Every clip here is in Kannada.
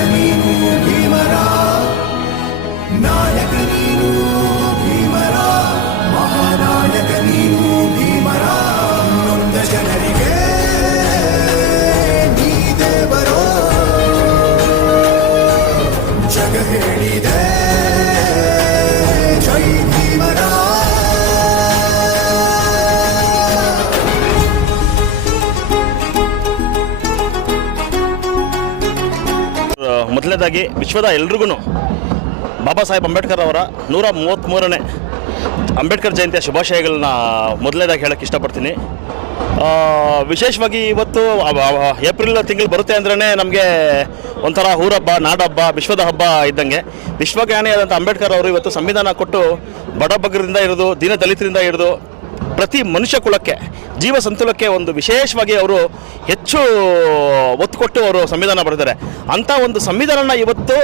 ಮಹಾನಾಯಕ ನೀನು ಮೊದಲನೇದಾಗಿ ವಿಶ್ವದ ಎಲ್ರಿಗೂ ಬಾಬಾ ಸಾಹೇಬ್ ಅಂಬೇಡ್ಕರ್ ಅವರ ನೂರ ಮೂವತ್ತ್ಮೂರನೇ ಅಂಬೇಡ್ಕರ್ ಜಯಂತಿಯ ಶುಭಾಶಯಗಳನ್ನ ಮೊದಲನೇದಾಗಿ ಹೇಳಕ್ಕೆ ಇಷ್ಟಪಡ್ತೀನಿ. ವಿಶೇಷವಾಗಿ ಇವತ್ತು ಏಪ್ರಿಲ್ ತಿಂಗಳು ಬರುತ್ತೆ ಅಂದ್ರೇ ನಮಗೆ ಒಂಥರ ಊರಬ್ಬ ನಾಡಬ್ಬ, ವಿಶ್ವದ ಹಬ್ಬ ಇದ್ದಂಗೆ. ವಿಶ್ವಜ್ಞಾನಿಯಾದಂಥ ಅಂಬೇಡ್ಕರ್ ಅವರು ಇವತ್ತು ಸಂವಿಧಾನ ಕೊಟ್ಟು ಬಡಬಗ್ಗರಿಂದ ಇರೋದು ದೀನ ದಲಿತರಿಂದ ಹಿಡಿದು ಪ್ರತಿ ಮನುಷ್ಯ ಕುಲಕ್ಕೆ, ಜೀವ ಸಂತುಲಕ್ಕೆ ಒಂದು ವಿಶೇಷವಾಗಿ ಅವರು ಹೆಚ್ಚು ಒತ್ತು ಕೊಟ್ಟು ಅವರು ಸಂವಿಧಾನ ಬರೆದಿದ್ದಾರೆ. ಅಂಥ ಒಂದು ಸಂವಿಧಾನನ ಇವತ್ತು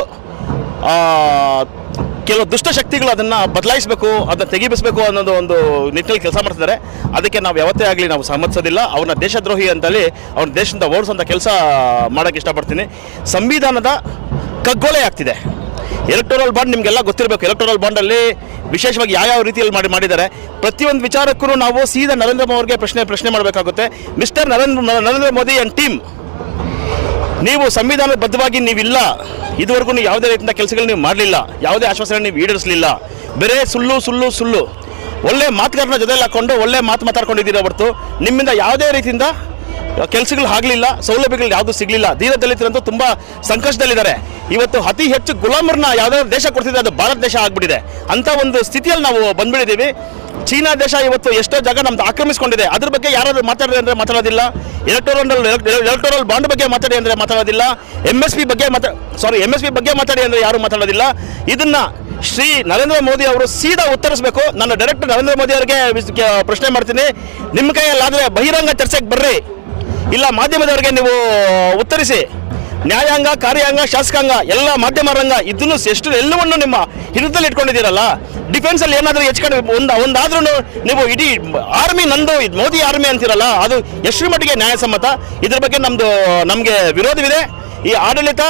ಕೆಲವು ದುಷ್ಟಶಕ್ತಿಗಳು ಅದನ್ನು ಬದಲಾಯಿಸಬೇಕು, ಅದನ್ನು ತೆಗಿಬಿಸಬೇಕು ಅನ್ನೋದು ಒಂದು ನಿಟ್ಟಿನಲ್ಲಿ ಕೆಲಸ ಮಾಡ್ತಿದ್ದಾರೆ. ಅದಕ್ಕೆ ನಾವು ಯಾವತ್ತೇ ಆಗಲಿ ನಾವು ಸಮ್ಮತಿಸೋದಿಲ್ಲ. ಅವ್ರನ್ನ ದೇಶದ್ರೋಹಿ ಅಂತೇಳಿ ಅವ್ರನ್ನ ದೇಶದಿಂದ ಓಡಿಸೋಂಥ ಕೆಲಸ ಮಾಡೋಕ್ಕೆ ಇಷ್ಟಪಡ್ತೀನಿ. ಸಂವಿಧಾನದ ಕಗ್ಗೊಲೆ ಆಗ್ತಿದೆ. ಎಲೆಕ್ಟೋರಲ್ ಬಾಂಡ್ ನಿಮಗೆಲ್ಲ ಗೊತ್ತಿರಬೇಕು. ಎಲೆಕ್ಟೋರಲ್ ಬಾಂಡಲ್ಲಿ ವಿಶೇಷವಾಗಿ ಯಾವ್ಯಾವ ರೀತಿಯಲ್ಲಿ ಮಾಡಿ ಮಾಡಿದ್ದಾರೆ. ಪ್ರತಿಯೊಂದು ವಿಚಾರಕ್ಕೂ ನಾವು ಸೀದಾ ನರೇಂದ್ರ ಮೋದಿ ಅವರಿಗೆ ಪ್ರಶ್ನೆ ಪ್ರಶ್ನೆ ಮಾಡಬೇಕಾಗುತ್ತೆ. Mister Narendra Narendra Modi and team ನೀವು ಸಂವಿಧಾನಬದ್ಧವಾಗಿ ನೀವಿಲ್ಲ. ಇದುವರೆಗೂ ನೀವು ಯಾವುದೇ ರೀತಿಯ ಕೆಲಸಗಳು ನೀವು ಮಾಡಲಿಲ್ಲ. ಯಾವುದೇ ಆಶ್ವಾಸನೆ ನೀವು ಈಡೇರಿಸಲಿಲ್ಲ. ಬೇರೆ ಸುಳ್ಳು ಸುಳ್ಳು ಸುಳ್ಳು. ಒಳ್ಳೆ ಮಾತುಗಾರನ ಜೊತೆಲಿ ಹಾಕ್ಕೊಂಡು ಒಳ್ಳೆ ಮಾತು ಮಾತಾಡ್ಕೊಂಡಿದ್ದೀರ ಹೊರತು. ನಿಮ್ಮಿಂದ ಯಾವುದೇ ರೀತಿಯಿಂದ ಕೆಲಸಗಳು ಆಗಲಿಲ್ಲ, ಸೌಲಭ್ಯಗಳು ಯಾವುದು ಸಿಗಲಿಲ್ಲ. ದೀನ ದಲಿತರಂತೂ ತುಂಬ ಸಂಕಷ್ಟದಲ್ಲಿದ್ದಾರೆ. ಇವತ್ತು ಅತಿ ಹೆಚ್ಚು ಗುಲಾಮರನ್ನ ಯಾವುದಾದ್ರು ದೇಶ ಕೊಡ್ತಿದೆ ಅದು ಭಾರತ ದೇಶ ಆಗ್ಬಿಟ್ಟಿದೆ. ಅಂತ ಒಂದು ಸ್ಥಿತಿಯಲ್ಲಿ ನಾವು ಬಂದ್ಬಿಟ್ಟಿದ್ದೀವಿ. ಚೀನಾ ದೇಶ ಇವತ್ತು ಎಷ್ಟೋ ಜಾಗ ನಮ್ದು ಆಕ್ರಮಿಸಿಕೊಂಡಿದೆ. ಅದ್ರ ಬಗ್ಗೆ ಯಾರಾದ್ರೂ ಮಾತಾಡಿದ್ರೆ ಅಂದರೆ ಮಾತಾಡೋದಿಲ್ಲ. ಎಲೆಕ್ಟೋರಲ್ ಎಲೆಕ್ಟೋರಲ್ ಬಾಂಡ್ ಬಗ್ಗೆ ಮಾತಾಡಿ ಅಂದರೆ ಮಾತಾಡೋದಿಲ್ಲ. ಎಂ ಎಸ್ ಪಿ ಬಗ್ಗೆ ಮಾತಾ ಸಾರಿ ಎಂ ಎಸ್ ಪಿ ಬಗ್ಗೆ ಮಾತಾಡಿ ಅಂದರೆ ಯಾರು ಮಾತಾಡೋದಿಲ್ಲ. ಇದನ್ನ ಶ್ರೀ ನರೇಂದ್ರ ಮೋದಿ ಅವರು ಸೀದಾ ಉತ್ತರಿಸಬೇಕು. ನಾನು ಡೈರೆಕ್ಟ್ ನರೇಂದ್ರ ಮೋದಿ ಅವರಿಗೆ ಪ್ರಶ್ನೆ ಮಾಡ್ತೀನಿ. ನಿಮ್ಮ ಕೈಯಲ್ಲಾದರೆ ಬಹಿರಂಗ ಚರ್ಚೆಗೆ ಬರ್ರಿ. ಇಲ್ಲ, ಮಾಧ್ಯಮದವರಿಗೆ ನೀವು ಉತ್ತರಿಸಿ. ನ್ಯಾಯಾಂಗ, ಕಾರ್ಯಾಂಗ, ಶಾಸಕಾಂಗ, ಎಲ್ಲ ಮಾಧ್ಯಮ ರಂಗ, ಇದನ್ನು ಎಷ್ಟು ಎಲ್ಲವನ್ನು ನಿಮ್ಮ ಹಿಡಿತದಲ್ಲಿ ಇಟ್ಕೊಂಡಿದ್ದೀರಲ್ಲ ಡಿಫೆನ್ಸ್ ಅಲ್ಲಿ ಏನಾದರೂ ಹೆಚ್ಚು ಒಂದು ಒಂದಾದ್ರೂ ನೀವು ಇಡೀ ಆರ್ಮಿ ನಂದು, ಮೋದಿ ಆರ್ಮಿ ಅಂತೀರಲ್ಲ, ಅದು ಎಷ್ಟು ಮಟ್ಟಿಗೆ ನ್ಯಾಯಸಮ್ಮತ? ಇದ್ರ ಬಗ್ಗೆ ನಮ್ದು, ನಮಗೆ ವಿರೋಧವಿದೆ. ಈ ಆಡಳಿತ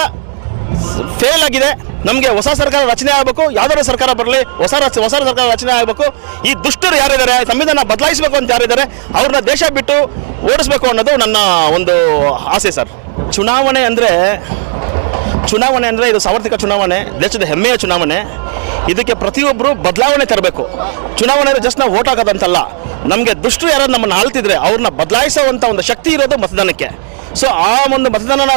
ಫೇಲ್ ಆಗಿದೆ. ನಮಗೆ ಹೊಸ ಸರ್ಕಾರ ರಚನೆ ಆಗಬೇಕು, ಯಾವ್ದಾದ್ರು ಸರ್ಕಾರ ಬರಲಿ, ಹೊಸ ಹೊಸ ಸರ್ಕಾರ ರಚನೆ ಆಗಬೇಕು. ಈ ದುಷ್ಟರು ಯಾರಿದ್ದಾರೆ ಸಂವಿಧಾನ ಬದಲಾಯಿಸಬೇಕು ಅಂತ ಯಾರಿದ್ದಾರೆ, ಅವ್ರನ್ನ ದೇಶ ಬಿಟ್ಟು ಓಡಿಸ್ಬೇಕು ಅನ್ನೋದು ನನ್ನ ಒಂದು ಆಸೆ ಸರ್. ಚುನಾವಣೆ ಅಂದರೆ ಚುನಾವಣೆ ಅಂದರೆ ಇದು ಸಾರ್ವತ್ರಿಕ ಚುನಾವಣೆ, ದೇಶದ ಹೆಮ್ಮೆಯ ಚುನಾವಣೆ. ಇದಕ್ಕೆ ಪ್ರತಿಯೊಬ್ಬರು ಬದಲಾವಣೆ ತರಬೇಕು. ಚುನಾವಣೆ ಜಸ್ಟ್ ನಾವು ಓಟ್ ಹಾಕೋದಂತಲ್ಲ. ನಮಗೆ ದುಷ್ಟರು ಯಾರು ನಮ್ಮನ್ನು ಆಳ್ತಿದ್ರೆ ಅವ್ರನ್ನ ಬದಲಾಯಿಸುವಂಥ ಒಂದು ಶಕ್ತಿ ಇರೋದು ಮತದಾನಕ್ಕೆ. ಸೊ ಆ ಒಂದು ಮತದಾನನ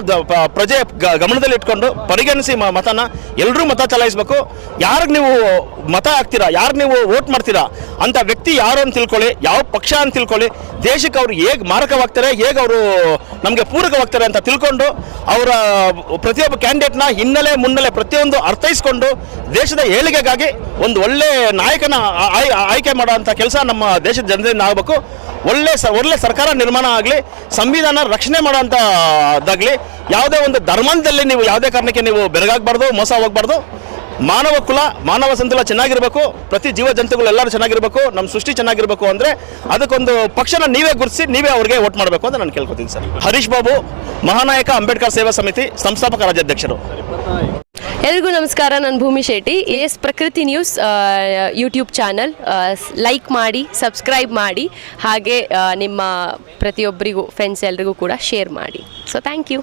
ಪ್ರಜೆ ಗಮನದಲ್ಲಿ ಇಟ್ಕೊಂಡು ಪರಿಗಣಿಸಿ ಮತನ ಎಲ್ಲರೂ ಮತ ಚಲಾಯಿಸಬೇಕು. ಯಾರಿಗೆ ನೀವು ಮತ ಹಾಕ್ತೀರಾ? ಯಾರು ನೀವು ವೋಟ್ ಮಾಡ್ತೀರಾ? ಅಂತ ವ್ಯಕ್ತಿ ಯಾರು ಅಂತ ತಿಳ್ಕೊಳ್ಳಿ, ಯಾವ ಪಕ್ಷ ಅಂತ ತಿಳ್ಕೊಳ್ಳಿ, ದೇಶಕ್ಕೆ ಅವರು ಹೇಗೆ ಮಾರಕವಾಗ್ತಾರೆ, ಹೇಗೆ ಅವರು ನಮಗೆ ಪೂರಕವಾಗ್ತಾರೆ ಅಂತ ತಿಳ್ಕೊಂಡು ಅವರ ಪ್ರತಿಯೊಬ್ಬ ಕ್ಯಾಂಡಿಡೇಟ್ನ ಹಿನ್ನೆಲೆ ಮುನ್ನೆಲೆ ಪ್ರತಿಯೊಂದು ಅರ್ಥೈಸ್ಕೊಂಡು ದೇಶದ ಏಳಿಗೆಗಾಗಿ ಒಂದು ಒಳ್ಳೆ ನಾಯಕನ ಆಯ್ಕೆ ಮಾಡುವಂಥ ಕೆಲಸ ನಮ್ಮ ದೇಶದ ಜನರಿಂದ ಆಗಬೇಕು. ಒಳ್ಳೆ ಸ ಒಳ್ಳೆ ಸರ್ಕಾರ ನಿರ್ಮಾಣ ಆಗಲಿ, ಸಂವಿಧಾನ ರಕ್ಷಣೆ ಮಾಡೋಂಥದ್ದಾಗಲಿ ಯಾವುದೇ ಒಂದು ಧರ್ಮದಲ್ಲಿ ನೀವು ಯಾವುದೇ ಕಾರಣಕ್ಕೆ ನೀವು ಬೆರಗಾಗಬಾರ್ದು, ಮೋಸ ಹೋಗ್ಬಾರ್ದು ಮಾನವ ಕುಲ, ಮಾನವ ಸಂತುಲ ಚೆನ್ನಾಗಿರಬೇಕು, ಪ್ರತಿ ಜೀವ ಜಂತುಗಳು ಎಲ್ಲರೂ ಚೆನ್ನಾಗಿರಬೇಕು ನಮ್ಮ ಸೃಷ್ಟಿ ಚೆನ್ನಾಗಿರಬೇಕು ಅಂದರೆ ಅದಕ್ಕೊಂದು ಪಕ್ಷನ ನೀವೇ ಗುರುತಿಸಿ, ನೀವೇ ಅವ್ರಿಗೆ ವೋಟ್ ಮಾಡಬೇಕು ಅಂತ ನಾನು ಕೇಳ್ಕೊತೀನಿ ಸರ್. ಹರೀಶ್ ಬಾಬು, ಮಹಾನಾಯಕ ಅಂಬೇಡ್ಕರ್ ಸೇವಾ ಸಮಿತಿ ಸಂಸ್ಥಾಪಕ ರಾಜ್ಯಾಧ್ಯಕ್ಷರು. ಎಲ್ರಿಗೂ ನಮಸ್ಕಾರ, ನಾನು Bhoomi Shetty. S Prakruti news YouTube channel like ಮಾಡಿ ಸಬ್ಸ್ಕ್ರೈಬ್ ಮಾಡಿ, ಹಾಗೆ ನಿಮ್ಮ ಪ್ರತಿಯೊಬ್ಬರಿಗೂ ಫ್ರೆಂಡ್ಸ್ ಎಲ್ರಿಗೂ ಕೂಡ ಶೇರ್ ಮಾಡಿ. So thank you